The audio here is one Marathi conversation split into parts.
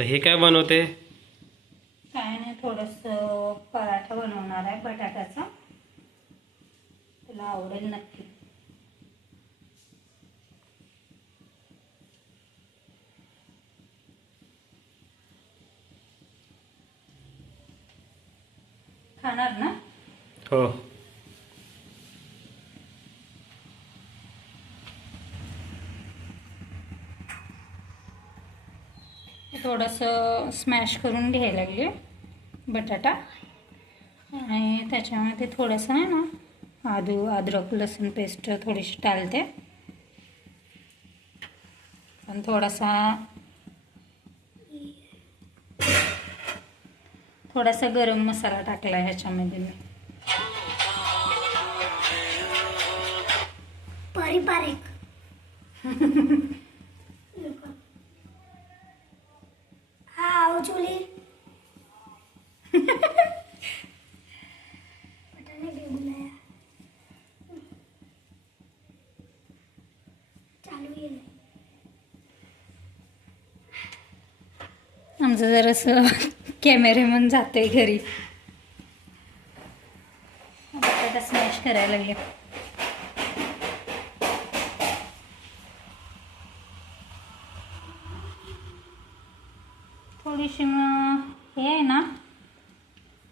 तर हे काय बनवते? काय नाही, थोडंसं पराठा बनवणार आहे बटाट्याचा. तुला आवडेल नक्की. खाणार ना? हो. थोडंसं स्मॅश करून घ्यायला लागले बटाटा, आणि त्याच्यामध्ये थोडंसं आहे ना अद्रक लसूण पेस्ट थोडीशी टाकते, आणि थोडासा गरम मसाला टाकला ह्याच्यामध्ये मी. बारीक बारीक. हाँ उचूली. पता नहीं क्यों बुलाया. चालू ही नहीं. आमचं जरासं कॅमेरामन जातोय घरी. बटाटा स्मॅश करायला लागले. थोडीशी हे आहे ना,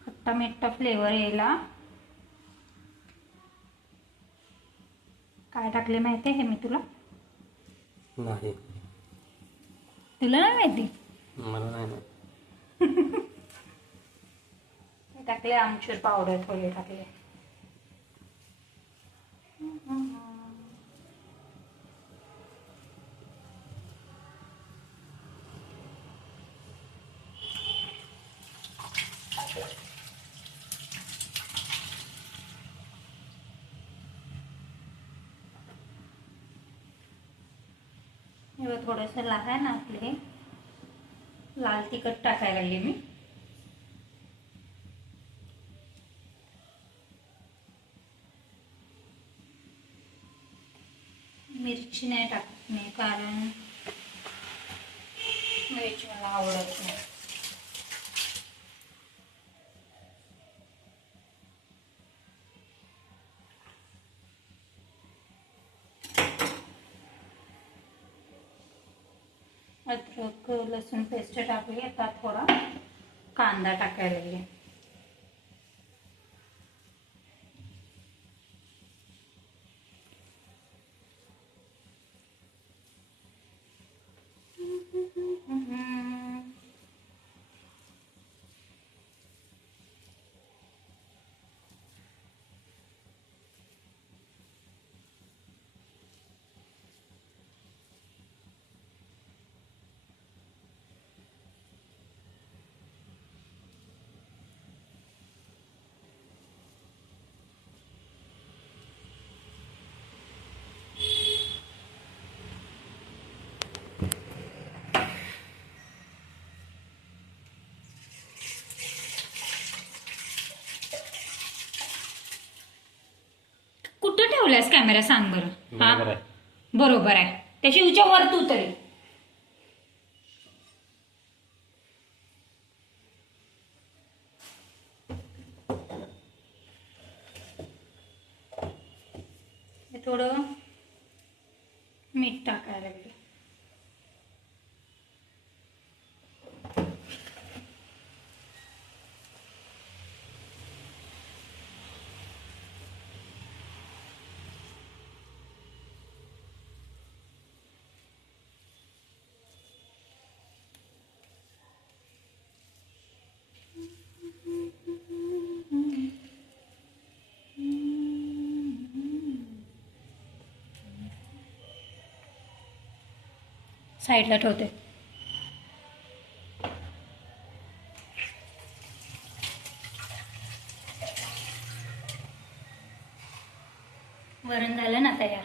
खट्टा मिठ्ठा फ्लेवर यायला काय टाकले माहिती आहे हे मी तुला? नाही, तुला नाही माहिती? मला नाही माहित. टाकले आमचूर पावडर थोडी टाकले. थोडंसं लहान आपले लाल तिखट टाकायला लागले मी. मिरची नाही टाकत मी, कारण मिरची मला आवडत नाही. अद्रक लसूण पेस्ट टाकली. आता थोडा कांदा टाकायला लागले. कुठं ठेवलास कॅमेरा सांग बरं? बरोबर हा, आहे. बरोबर आहे. त्याची उच्या वर तू तरी. थोडं मीठ टाकायला लागले. साईडला ठेवते. वरण झालं ना तयार.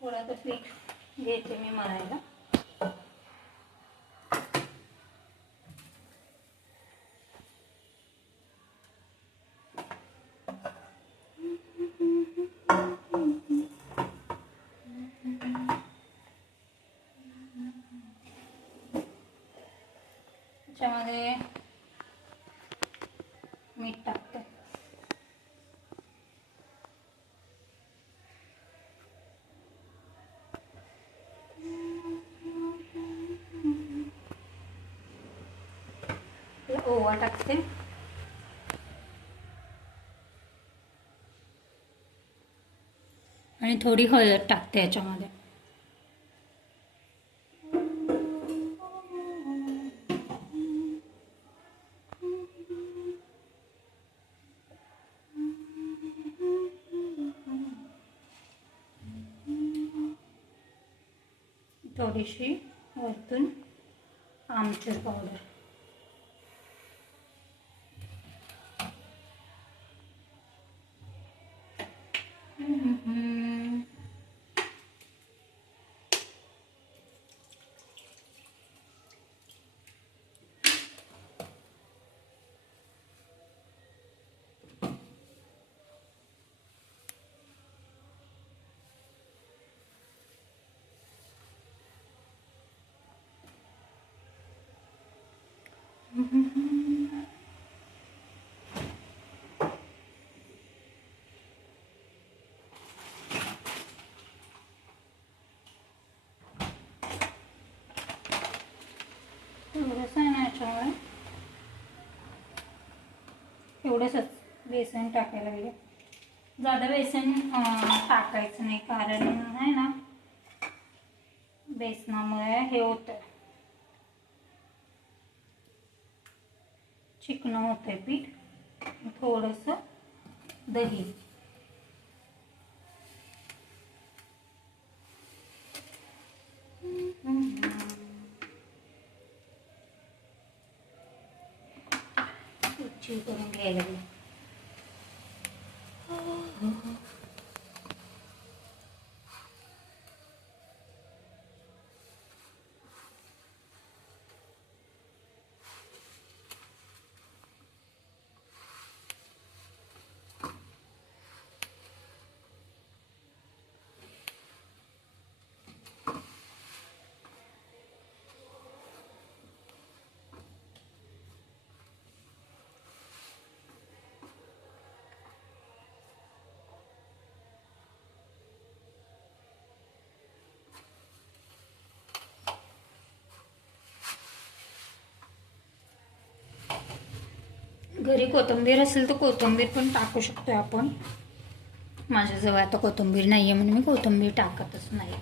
थोडा तर पीठ घ्यायचे मी मळायला. त्यामध्ये मीठ टाकते. ओवा टाकते. आणि थोडी हळद टाकते याच्यामध्ये. थोडीशी वरतून आमचूर पावडर. थोडंसं आहे ना याच्यामुळे एवढंच बेसन टाकायला पाहिजे. ज़्यादा बेसन टाकायचं नाही, कारण आहे ना बेसनामुळे हे होतं, चिकन होतंय पीठ. थोडंसं दही. चिव करून घ्यायला लागेल. घरी कोथिंबीर असेल तर कोथिंबीर पण टाकू शकतो आपण. माझ्याजवळ आता कोथिंबीर नाही आहे म्हणून मी कोथिंबीर टाकतच नाही.